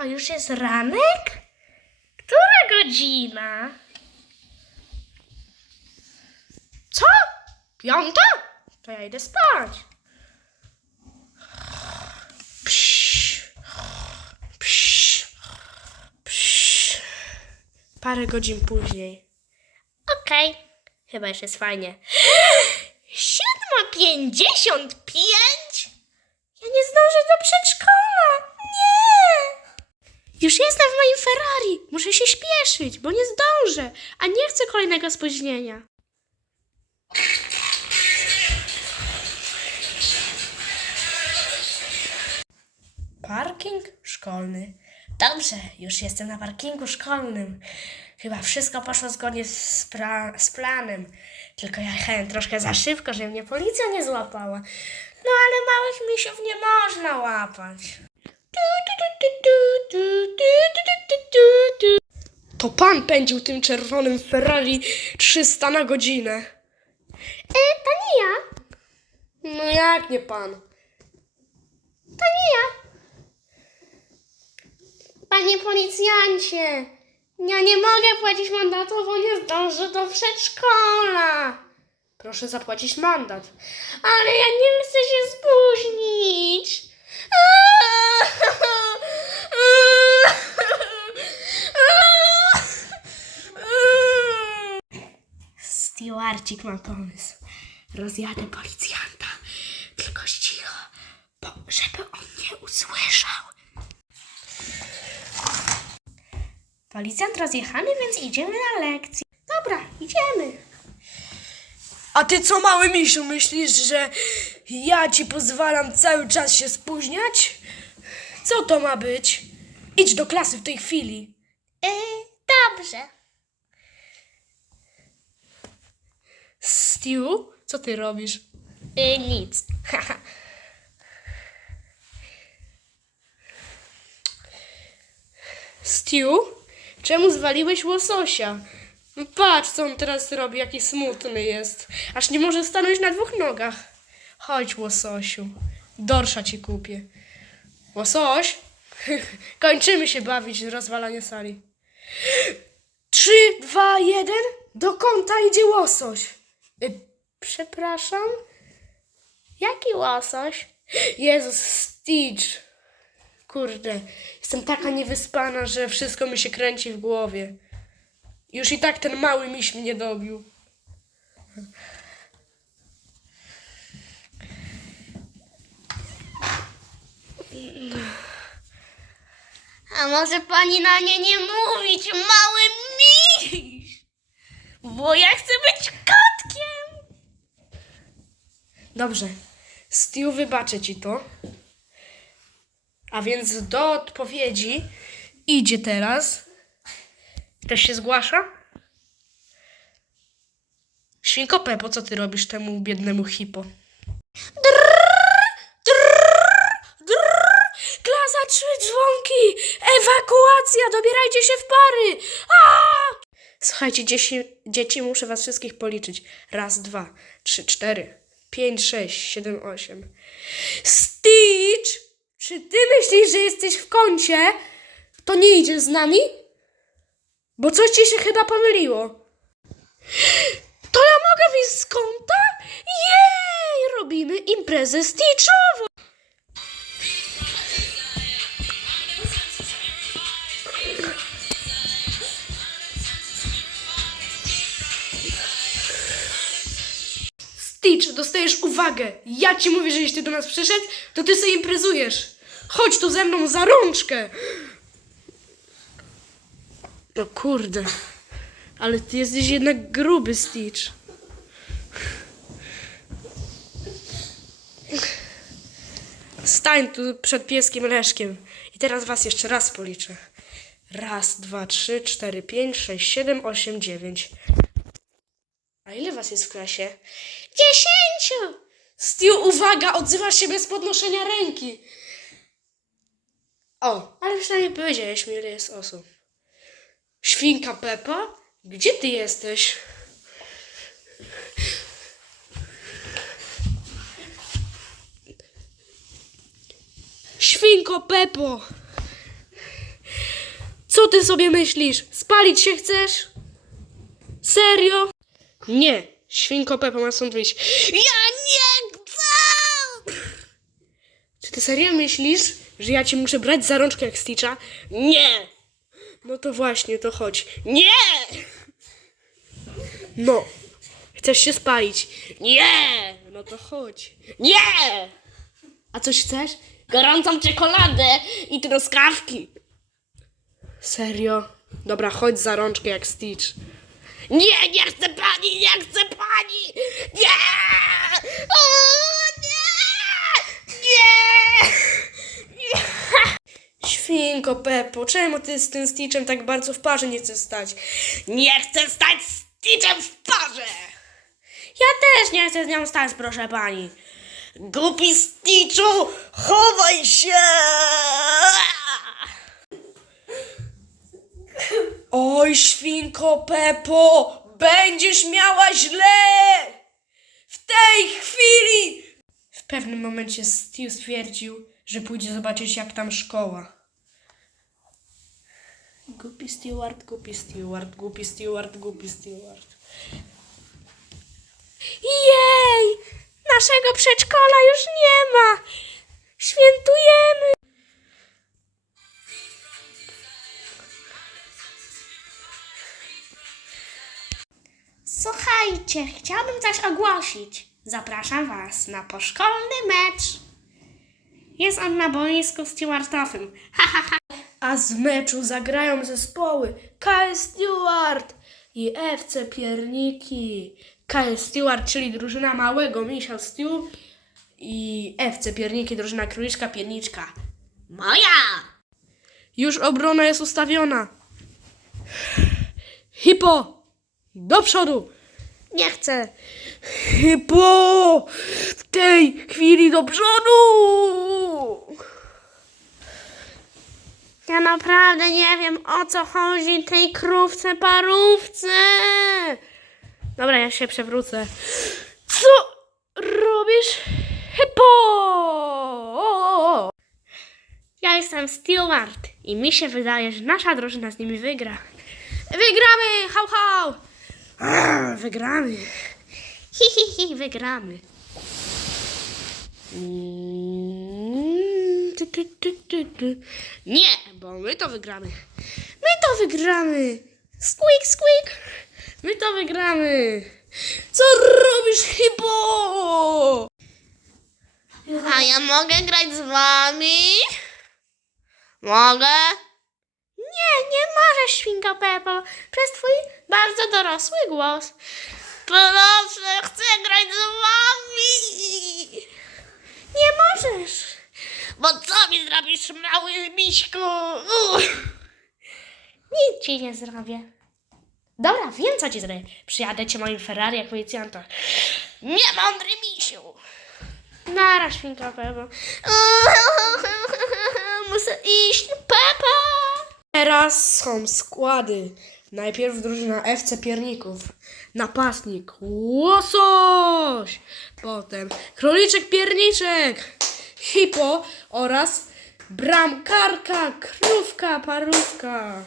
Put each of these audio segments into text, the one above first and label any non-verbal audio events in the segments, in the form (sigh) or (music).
To już jest ranek? Która godzina? Co? Piąta? To ja idę spać. Parę godzin później. Okej, chyba już jest fajnie. 7.55? Ja nie zdążę do przedszkola. Już jestem w moim Ferrari. Muszę się śpieszyć, bo nie zdążę, a nie chcę kolejnego spóźnienia. Parking szkolny. Dobrze, już jestem na parkingu szkolnym. Chyba wszystko poszło zgodnie z, pra- z planem. Tylko ja jechałem troszkę za szybko, żeby mnie policja nie złapała. No ale małych misiów nie można łapać. To pan pędził tym czerwonym Ferrari 300 na godzinę. E, to nie ja. No jak nie pan? To nie ja. Panie policjancie, ja nie mogę płacić mandatu, bo nie zdążę do przedszkola. Proszę zapłacić mandat. Ale ja nie chcę się spóźnić. Stewardcik ma pomysł. Rozjadę policjanta. Tylko cicho, bo żeby on nie usłyszał. Policjant rozjechany, więc idziemy na lekcję. Dobra, idziemy. A ty co, mały misiu, myślisz, że ja ci pozwalam cały czas się spóźniać? Co to ma być? Idź do klasy w tej chwili. Yy, dobrze. Stu, co ty robisz? Yy, nic. Stu, czemu zwaliłeś łososia? No Patrz, co on teraz robi, jaki smutny jest. Aż nie może stanąć na dwóch nogach. Chodź, łososiu. Dorsza ci kupię. Łosoś? (laughs) Kończymy się bawić rozwalanie sali. Trzy, dwa, jeden. Do kąta idzie łosoś. Y, przepraszam? Jaki łosoś? Jezus, Stitch. Kurde, jestem taka niewyspana, że wszystko mi się kręci w głowie. Już i tak ten mały miś mnie dobił. A może pani na nie nie mówić, mały miś? Bo ja chcę być kotkiem. Dobrze, Stu, wybaczę ci to. A więc do odpowiedzi idzie teraz. Ktoś się zgłasza? Świnko Pepo, co ty robisz temu biednemu hipo? Klasa trzy dzwonki! Ewakuacja! Dobierajcie się w pary! Słuchajcie, dzieci, dzieci, muszę was wszystkich policzyć. Raz, dwa, trzy, cztery, pięć, sześć, siedem, osiem. Stitch! Czy ty myślisz, że jesteś w kącie? To nie idziesz z nami? Bo coś ci się chyba pomyliło. To ja mogę wyjść z kąta? Jej! Robimy imprezę Stitchową! Stitch, dostajesz uwagę. Ja ci mówię, że jeśli ty do nas przyszedł, to ty sobie imprezujesz. Chodź tu ze mną za rączkę. No kurde. Ale ty jesteś jednak gruby, Stitch. Stań tu przed pieskiem Leszkiem. I teraz was jeszcze raz policzę. Raz, dwa, trzy, cztery, pięć, sześć, siedem, osiem, dziewięć. A ile was jest w klasie? Dziesięciu! Stu, uwaga! Odzywasz się bez podnoszenia ręki. O, ale przynajmniej powiedziałeś mi, ile jest osób. Świnka Pepa? Gdzie ty jesteś? Świnko Pepo! Co ty sobie myślisz? Spalić się chcesz? Serio? Nie. Świnko Pepa ma stąd wyjść. Ja nie chcę! Czy ty serio myślisz, że ja cię muszę brać za rączkę jak Stitcha? Nie! No to właśnie, to chodź. Nie! No. Chcesz się spalić? Nie! No to chodź. Nie! A coś chcesz? Gorącą czekoladę i truskawki. Serio? Dobra, chodź za rączkę jak Stitch. Nie, nie chcę pani, nie chcę pani! Nie! O, nie! Nie! nie! Świnko Peppo, czemu ty z tym Stitchem tak bardzo w parze nie chcesz stać? Nie chcę stać z Stitchem w parze! Ja też nie chcę z nią stać, proszę pani. Głupi Stitchu, chowaj się! Oj, świnko Pepo, będziesz miała źle! W tej chwili! W pewnym momencie Stu stwierdził, że pójdzie zobaczyć, jak tam szkoła. Głupi Stewart, głupi Stewart, głupi Stewart, głupi Stewart. Jej! Naszego przedszkola już nie ma! Świętujemy! Słuchajcie, chciałabym coś ogłosić. Zapraszam Was na poszkolny mecz. Jest on na boisku Stewartowym. (laughs) Ha, ha, ha. A z meczu zagrają zespoły KS Stewart i FC Pierniki. KS Stewart, czyli drużyna małego misia Stew i FC Pierniki, drużyna króliczka Pierniczka. Moja! Już obrona jest ustawiona. Hipo! Do przodu! Nie chcę. Hipo! W tej chwili do przodu! Ja naprawdę nie wiem o co chodzi tej krówce parówce. Dobra, ja się przewrócę. Co robisz? Hipo! Ja jestem Stewart i mi się wydaje, że nasza drużyna z nimi wygra. Wygramy! Hał, hał! Wygramy. Hi, hi, hi, wygramy. Mm. Nie, bo my to wygramy. My to wygramy. Squeak, squeak. My to wygramy. Co robisz, hipo? A ja mogę grać z wami? Mogę? Nie, możesz, świnko Pepo, przez twój bardzo dorosły głos. Proszę, chcę grać z wami. Nie możesz. Bo co mi zrobisz, mały miśku? Nic ci nie zrobię. Dobra, wiem co ci zrobię. Przyjadę cię moim Ferrari jak policjanta. Nie mądry misiu. Nara, świnka Pepo. (laughs) Muszę iść, Pepa! Teraz są składy. Najpierw drużyna FC Pierników. Napastnik Łosoś. Potem Króliczek Pierniczek. Hipo oraz Bramkarka, Krówka, Parówka.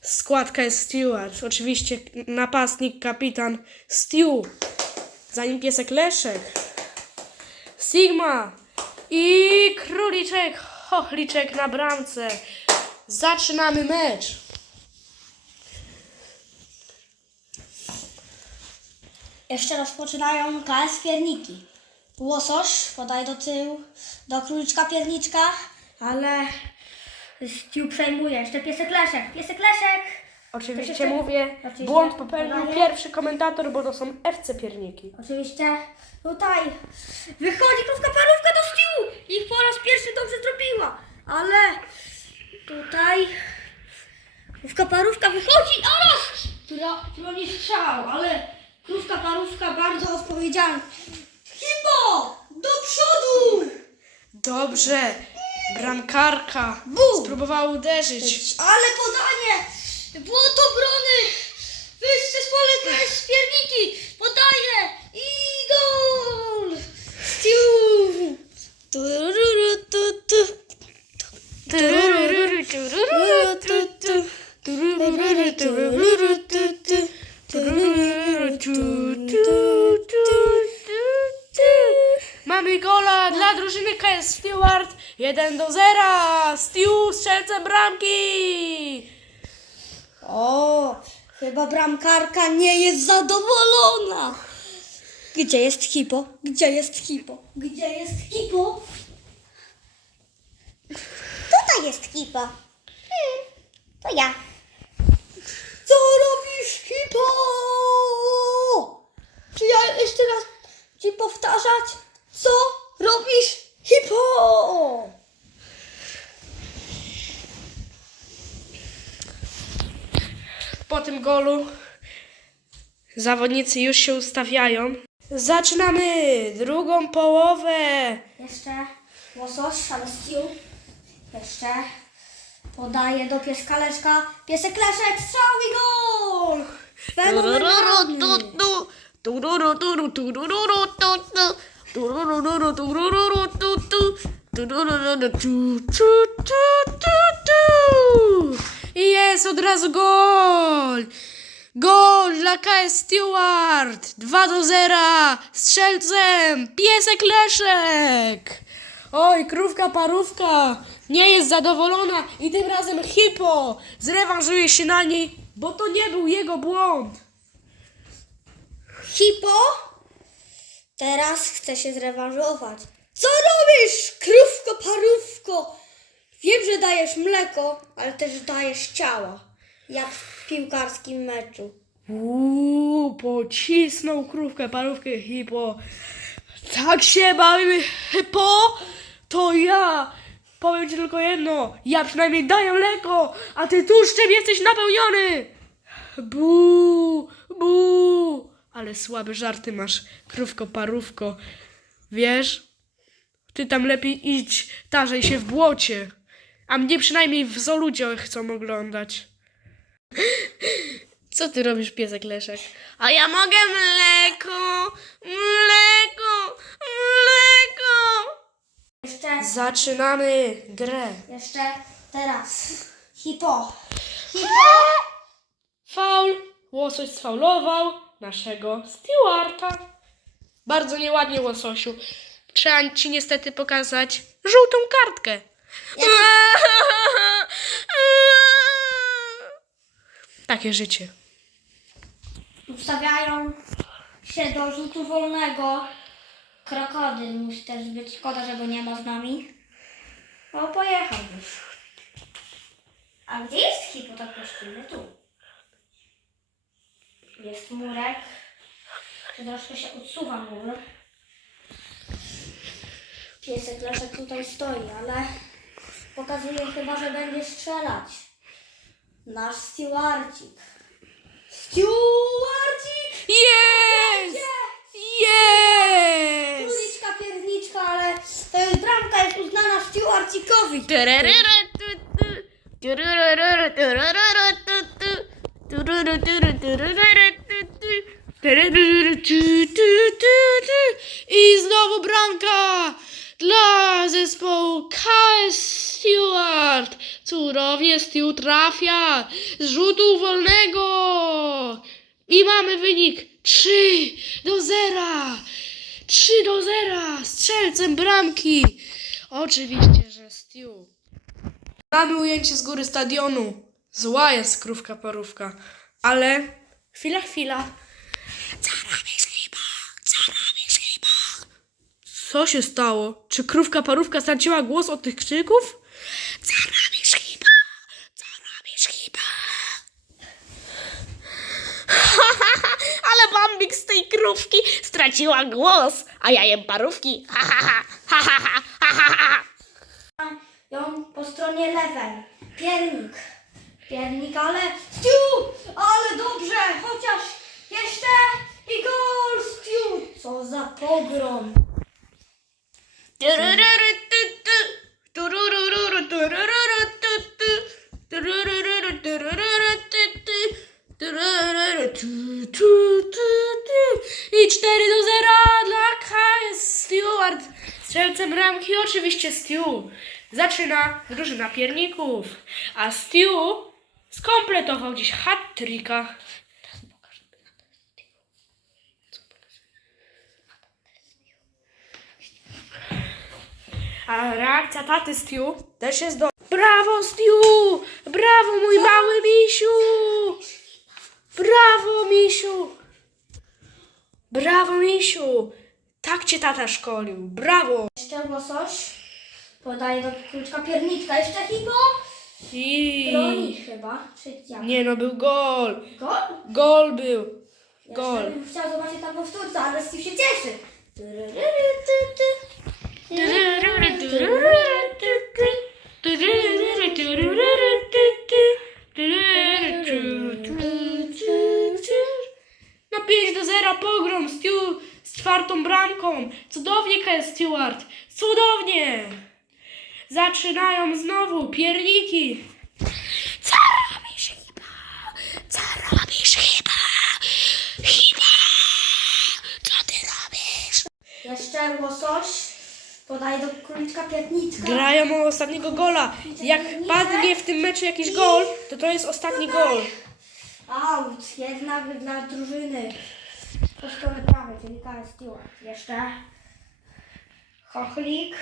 Składka jest Stewart. Oczywiście napastnik, kapitan Stew. Za nim piesek Leszek. Sigma i króliczek, chochliczek na bramce. Zaczynamy mecz. Jeszcze rozpoczynają KS Pierniki. Łosoś podaje do tyłu do króliczka pierniczka, ale Stu przejmuje. Jeszcze piesek Leszek. Piesek Leszek! Oczywiście mówię, Oczywiście. błąd popełnił Podaję. pierwszy komentator, bo to są FC Pierniki. Oczywiście tutaj wychodzi krówka parówka do Stu i po raz pierwszy dobrze zrobiła, ale tutaj krówka parówka wychodzi oraz nie strzał, ale krówka parówka bardzo odpowiedzialna. Hipo! Do przodu! Dobrze, bramkarka Bum! spróbowała uderzyć. Ale podanie! Błąd obrony! Wyższe z pole KS Pierniki! Podaje! I gol! Stiu! Tururu, tu, tu. Mamy gola dla drużyny KS Stewart 1 do 0 Stew strzelcem bramki O, chyba bramkarka nie jest zadowolona Gdzie jest hipo? Gdzie jest hipo? Gdzie jest hipo? Tutaj jest hipo. Hmm, to ja. Co robisz, hipo? Czy ja jeszcze raz ci powtarzać? Co robisz, hipo? Po tym golu zawodnicy już się ustawiają. Zaczynamy drugą połowę. Jeszcze łosoś, ale. Jeszcze podaje do pieska Leszka. Piesek Leszek, strzał i gol! Fenomenalny! I jest od razu gol! Gol dla KS Stewart! 2 do 0! Strzelcem! Piesek Leszek! Oj, krówka parówka nie jest zadowolona i tym razem Hipo zrewanżuje się na niej, bo to nie był jego błąd. Hipo teraz chce się zrewanżować. Co robisz, krówko, parówko? Wiem, że dajesz mleko, ale też dajesz ciała. Jak w piłkarskim meczu. Uuu, pocisnął krówkę, parówkę, hipo. Tak się bawimy, hipo, to ja. Powiem ci tylko jedno, ja przynajmniej daję mleko, a ty tłuszczem jesteś napełniony. Bu, bu. Ale słabe żarty masz, krówko, parówko. Wiesz, ty tam lepiej idź, tarzaj się w błocie. A mnie przynajmniej w zoludzie chcą oglądać. Co ty robisz, piesek Leszek? A ja mogę mleko, mleko, mleko. Jeszcze, Zaczynamy grę. jeszcze teraz. Hipo. Hipo! Faul. Łosoś sfaulował naszego Stewarta. Bardzo nieładnie, Łososiu. Trzeba ci niestety pokazać żółtą kartkę. (laughs) Takie życie. Ustawiają się do rzutu wolnego. Krokodyl musi też być. Szkoda, że go nie ma z nami. O, pojechał już. A gdzie jest hipo tak właściwie? Tu. Jest murek. Troszkę się odsuwa mur. Piesek Leszek tutaj stoi, ale pokazuje chyba, że będzie strzelać. Nasz stewardzik. Stewardzik! Jest! Jest! Pierniczka, ale e, bramka jest uznana stewardcikowi. I znowu bramka dla zespołu KS Stewart. Cudownie Stew trafia z rzutu wolnego. I mamy wynik 3 do 0. 3 do 0. Strzelcem bramki. Oczywiście, że Stew. Mamy ujęcie z góry stadionu. Zła jest krówka parówka. Ale chwila, chwila. Co robisz chyba? Co robisz chyba? Co się stało? Czy krówka parówka straciła głos od tych krzyków? Co robisz chyba? Co robisz chyba? Z tej krówki straciła głos, a ja jem parówki. Ha, ha, ha, ha, ha, ha, ha, ha. Ją po stronie lewej. Piernik. Piernik, ale Stu! Ale dobrze, chociaż jeszcze i gol Stu! Co za pogrom. I Strzelcem bramki oczywiście Stew. Zaczyna drużyna pierników. A Stew skompletował dziś hat-tricka. A reakcja taty Stu też jest do... Brawo Stu! Brawo mój mały misiu! Brawo misiu! Brawo misiu! Tak cię tata szkolił. Brawo! Jeszcze łosoś. Podaje do króczka pierniczka. Jeszcze hipo. I... Broni chyba. Czy jak? Nie no, był gol! Gol? Gol był! Ja Gol! bym chciał zobaczyć tam powtórce, ale Steve się cieszy. Na 5 do 0 pogrom Stu z czwartą bramką. Cudownie, Ken Stewart. Cudownie. Zaczynają znowu pierniki. Co robisz chyba? Co robisz chyba? Chyba. Co ty robisz? Jeszcze łosoś. Podaje do króliczka pierniczka. Grają o ostatniego gola. Jak padnie w tym meczu jakiś gol, to to jest ostatni gol. Aut. Jednak dla drużyny. Po stronę prawej, czyli Kyle Stewart. Jeszcze. Chochlik.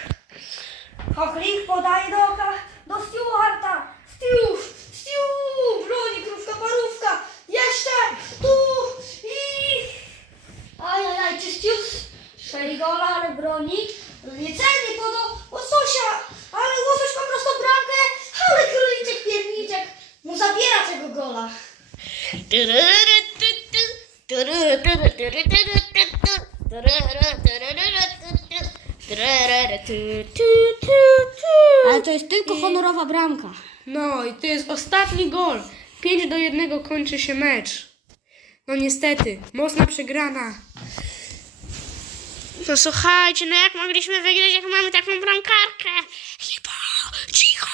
Chochlik podaje do oka do Stewarta. Stew! Stew! Broni krówka, parówka. Jeszcze! Tu! I... Ajajaj, czy Stew strzeli gola, ale broni. Niecelnie to do łososia. Ale łosoś ma prostą bramkę. Ale króliczek, pierniczek mu zabiera tego gola. Ale to jest tylko honorowa bramka. No i to jest ostatni gol. 5 do 1 kończy się mecz. No niestety, mocna przegrana. No słuchajcie, no jak mogliśmy wygrać, jak mamy taką bramkarkę? Hipo, cicho,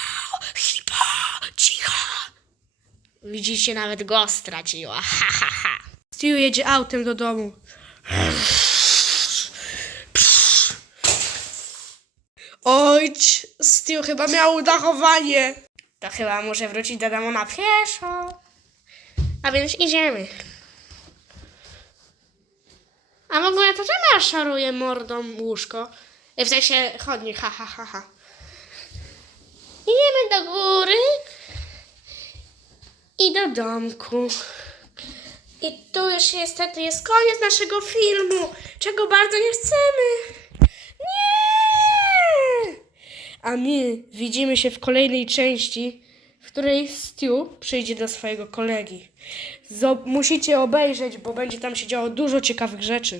hipo, cicho. Widzicie, nawet go straciła. Ha, ha, ha. Stu jedzie autem do domu. Ojcz, Stu chyba miał udachowanie. To chyba muszę wrócić do domu na pieszo. A więc idziemy. A w ogóle to czemu ja szaruję mordą łóżko? E, W sensie chodnik, ha, ha, ha, ha. Idziemy do góry i do domku. I tu już niestety jest koniec naszego filmu, czego bardzo nie chcemy. Nie! A my widzimy się w kolejnej części, w której Stu przyjdzie do swojego kolegi. Zo- musicie obejrzeć, bo będzie tam się działo dużo ciekawych rzeczy.